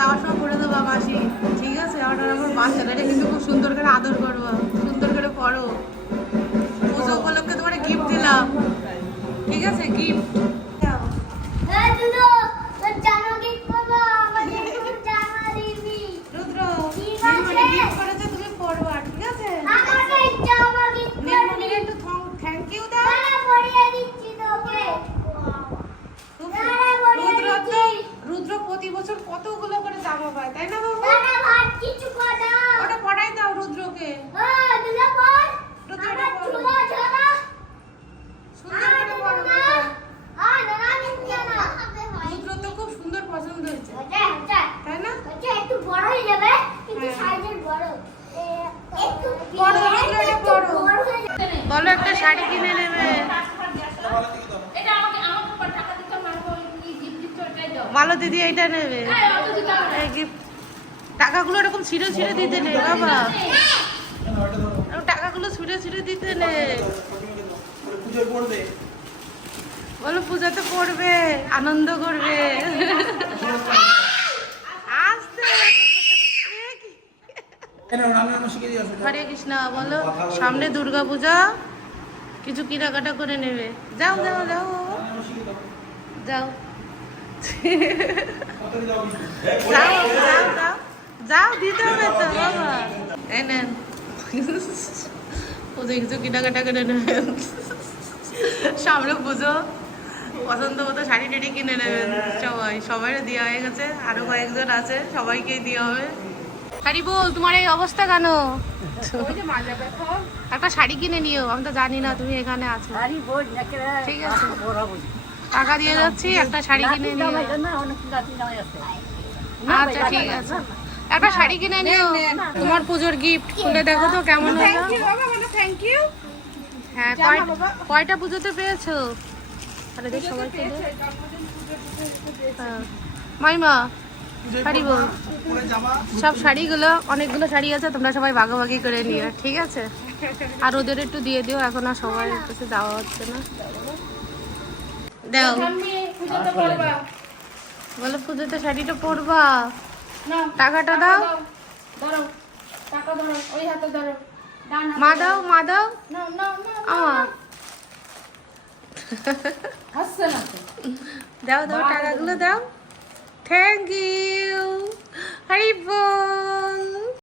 যাওয়ার সময় করে দেবো মাসি ঠিক আছে? আমার আমার বাচ্চাটাকে কিন্তু খুব সুন্দর করে আদর করব। জামা পায় তাই না বাবু? দাঁড়া ভাত কিছু কথা ওটা পড়াই দাও রুদ্রকে। রুদ্র আমার পড়ো। চুলা ঝরা সুন্দর করে পড়ো না। আ না নিচ্ছে না রুদ্র তো খুব সুন্দর পছন্দ হয়েছে। তাই না? ওটা একটু বড় হয়ে যাবে কিন্তু হ্যাঁ। সাইজের বড়। হয়ে হয়ে বলো একটা শাড়ি কিনে নেবে এটা আমাকে আমাকে পর টাকা দিতে পারব কি গিফট দিতে ভালো দিদি এইটা নেবে। না। টাকাগুলো এরকম ছিঁড়ে ছিঁড়ে দিতে নেই বাবা। টাকাগুলো ছিঁড়ে ছিঁড়ে দিতে নেই। পড়বে বলো পূজাতে পড়বে আনন্দ করবে। হরে কৃষ্ণ বলো সামনে দুর্গা পূজা। কিছু কেনাকাটা করে নেবে। যাও যাও যাও। যাও। যাও যাও যাও। যাও দিতে হবে তো বাবা। এই নেন। পুজো কিছু কেনাকাটা করে নেবেন সামনে পুজো। পছন্দ মতো শাড়ি টাড়ি কিনে নেবেন সবাই। সবাই দেওয়া হয়ে গেছে। আরও কয়েকজন আছে সবাইকেই দেওয়া হবে। শাড়ি বল তোমার এই অবস্থা কেন? একটা শাড়ি কিনে নিও আমি তো জানি না তুমি এখানে আছো। ঠিক আছে। টাকা দিয়ে যাচ্ছি একটা শাড়ি কিনে নিও আচ্ছা ঠিক আছে। একটা শাড়ি কিনে নিও। তোমার পুজোর গিফট খুলে দেখো তো কেমন হলো। থ্যাংক ইউ হ্যাঁ কয়টা পুজোতে পেয়েছ? আরে দেখ সবাই হ্যাঁ। মাইমা শাড়ি বল। পরে জামা। সব শাড়িগুলো অনেকগুলো শাড়ি আছে তোমরা সবাই ভাগাভাগি করে নিও ঠিক আছে? আর ওদের একটু দিয়ে দিও এখন আর সবাই কিছু দেওয়া হচ্ছে না। দাও। করবা বলো পুজোতে শাড়িটা পরবা? টাকাটা দাও। ধরো টাকা ধরো ওই হাতে ধরো ডান হাতে মা দাও মা দাও। আমার দাও দাও টাকাগুলো দাও। Thank you Hari ball